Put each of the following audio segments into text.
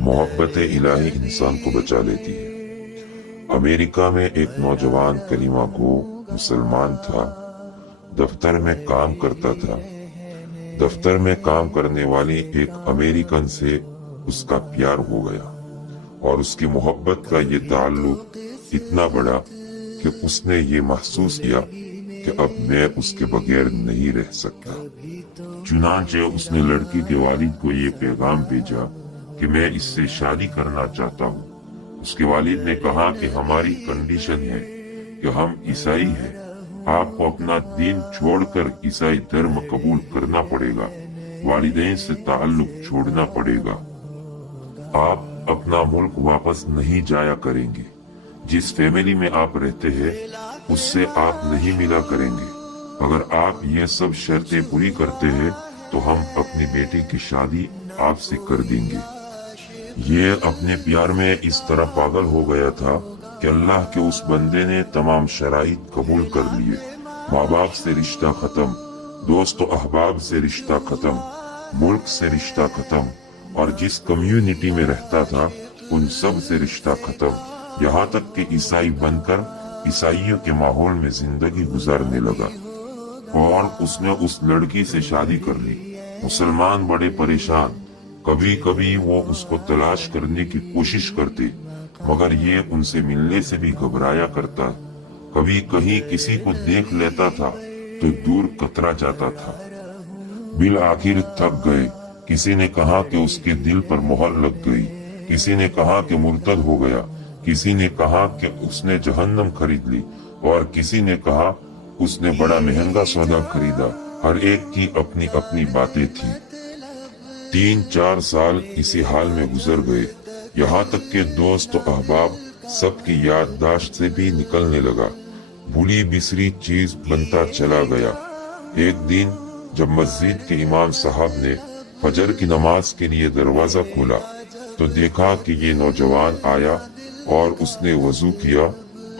मोहब्बत इलाही इंसान को बचा लेती है। अमेरिका में एक नौजवान कलीमा गो मुसलमान था। दफ्तर में काम करता था। दफ्तर में काम करने वाली एक अमेरिकन से उसका प्यार हो गया और उसकी मोहब्बत का ये ताल्लुक इतना बढ़ा कि उसने ये महसूस किया कि अब मैं उसके बगैर नहीं रह सकता। चुनांचे उसने लड़की के वालिद को ये पैगाम भेजा कि मैं इससे शादी करना चाहता हूँ। उसके वालिद ने कहा कि हमारी कंडीशन है कि हम ईसाई हैं, आपको अपना दीन छोड़कर ईसाई धर्म कबूल करना पड़ेगा, वालिदैन से ताल्लुक छोड़ना पड़ेगा, आप अपना मुल्क वापस नहीं जाया करेंगे, जिस फैमिली में आप रहते हैं उससे आप नहीं मिला करेंगे। अगर आप ये सब शर्तें पूरी करते हैं तो हम अपनी बेटी की शादी आपसे कर देंगे। ये अपने प्यार में इस तरह पागल हो गया था कि अल्लाह के उस बंदे ने तमाम शराइत कबूल कर लिए। माँ बाप से रिश्ता खत्म, दोस्त अहबाब से रिश्ता खत्म, मुल्क से रिश्ता खत्म, और जिस कम्युनिटी में रहता था उन सब से रिश्ता खत्म, यहाँ तक कि ईसाई बनकर ईसाइयों के माहौल में जिंदगी गुजारने लगा। और उसने उस लड़की से शादी कर ली। मुसलमान बड़े परेशान, कभी कभी वो उसको तलाश करने की कोशिश करते, मगर ये उनसे मिलने से भी घबराया करता। कभी कहीं किसी को देख लेता था तो दूर कतरा जाता था। बिल आखिर थक गए। किसी ने कहा कि उसके दिल पर मोहर लग गई, किसी ने कहा कि मुर्तद हो गया, किसी ने कहा कि उसने जहन्नम खरीद ली, और किसी ने कहा उसने बड़ा महंगा सौदा खरीदा। हर एक की अपनी अपनी बातें थी। 3-4 साल इसी हाल में गुजर गए, यहाँ तक के दोस्त और अहबाब सबकी याददाश्त से भी निकलने लगा। भूली बिसरी चीज बनता चला गया। एक दिन जब मस्जिद के इमाम साहब ने फजर की नमाज के लिए दरवाजा खोला तो देखा कि ये नौजवान आया और उसने वजू किया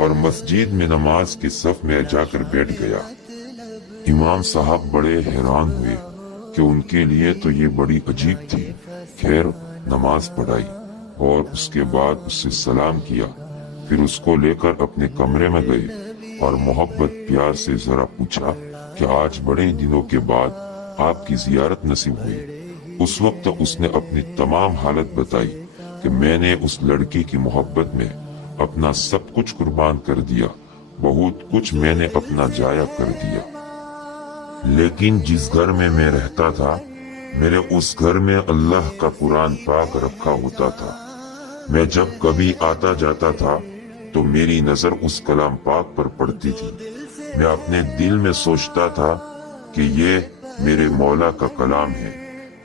और मस्जिद में नमाज के सफ में जाकर बैठ गया। इमाम साहब बड़े हैरान हुए कि उनके लिए तो ये बड़ी अजीब थी। खैर नमाज पढ़ाई और उसके बाद उससे सलाम किया, फिर उसको लेकर अपने कमरे में गए और मोहब्बत प्यार से जरा पूछा कि आज बड़े दिनों के बाद आपकी जियारत नसीब हुई। उस वक्त उसने अपनी तमाम हालत बताई कि मैंने उस लड़की की मोहब्बत में अपना सब कुछ कुर्बान कर दिया, बहुत कुछ मैंने अपना जाया कर दिया। लेकिन जिस घर में मैं रहता था, मेरे उस घर में अल्लाह का कुरान पाक रखा होता था। मैं जब कभी आता जाता था तो मेरी नजर उस कलाम पाक पर पड़ती थी। मैं अपने दिल में सोचता था कि ये मेरे मौला का कलाम है,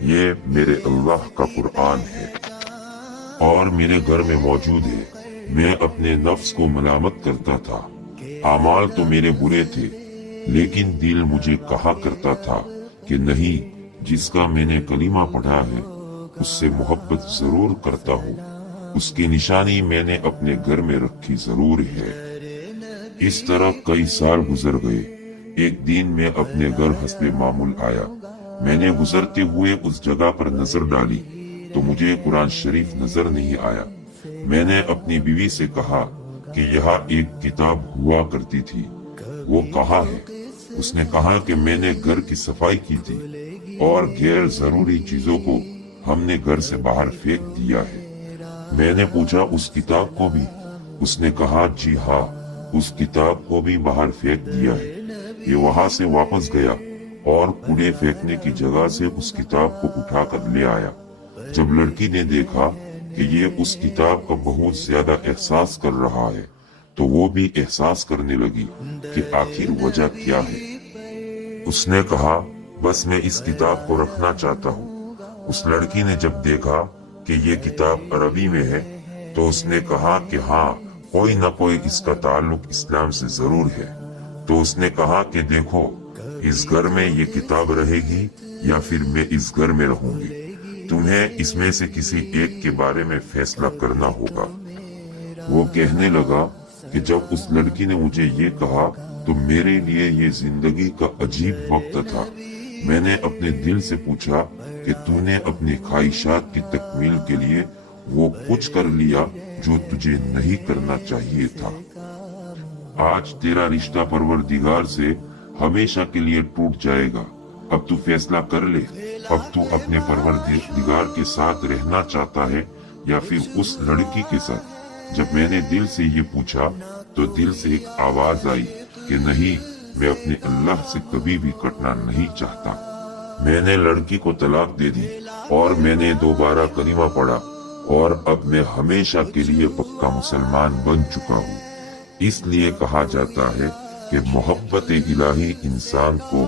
ये मेरे अल्लाह का कुरान है और मेरे घर में मौजूद है। मैं अपने नफ्स को मलामत करता था। आमाल तो मेरे बुरे थे, लेकिन दिल मुझे कहा करता था कि नहीं, जिसका मैंने कलीमा पढ़ा है उससे मोहब्बत जरूर करता हूँ, उसकी निशानी मैंने अपने घर में रखी जरूर है। इस तरह कई साल गुजर गए। एक दिन मैं अपने घर हस्बे मामूल आया। मैंने गुजरते हुए उस जगह पर नजर डाली तो मुझे कुरान शरीफ नजर नहीं आया। मैंने अपनी बीवी से कहा कि यहाँ एक किताब हुआ करती थी, वो कहाँ है? उसने कहा कि मैंने घर की सफाई की थी और गैर जरूरी चीजों को हमने घर से बाहर फेंक दिया है। मैंने पूछा उस किताब को भी? उसने कहा जी हाँ, उस किताब को भी बाहर फेंक दिया है। ये वहां से वापस गया और कूड़े फेंकने की जगह से उस किताब को उठाकर ले आया। जब लड़की ने देखा कि ये उस किताब का बहुत ज्यादा एहसास कर रहा है तो वो भी एहसास करने लगी कि आखिर वजह क्या है। उसने कहा बस मैं इस किताब को रखना चाहता हूँ। उस लड़की ने जब देखा कि ये किताब अरबी में है तो उसने कहा कि हाँ, कोई न कोई इसका ताल्लुक इस्लाम से जरूर है। तो उसने कहा कि देखो, इस घर में ये किताब रहेगी या फिर मैं इस घर में रहूंगी, तुम्हें इसमें से किसी एक के बारे में फैसला करना होगा। वो कहने लगा कि जब उस लड़की ने मुझे ये कहा तो मेरे लिए ये जिंदगी का अजीब वक्त था। मैंने अपने दिल से पूछा कि तूने अपनी ख्वाहिशात की तकमील के लिए वो कुछ कर लिया जो तुझे नहीं करना चाहिए था। आज तेरा रिश्ता परवरदिगार से हमेशा के लिए टूट जाएगा। अब तू फैसला कर ले, अब तू अपने परवरदिगार के साथ रहना चाहता है या फिर उस लड़की के साथ। जब मैंने दिल से ये पूछा तो दिल से एक आवाज आई कि नहीं, मैं अपने अल्लाह से कभी भी कटना नहीं चाहता। मैंने लड़की को तलाक दे दी और मैंने दोबारा कलीमा पढ़ा और अब मैं हमेशा के लिए पक्का मुसलमान बन चुका हूँ। इसलिए कहा जाता है कि मोहब्बत इलाही इंसान को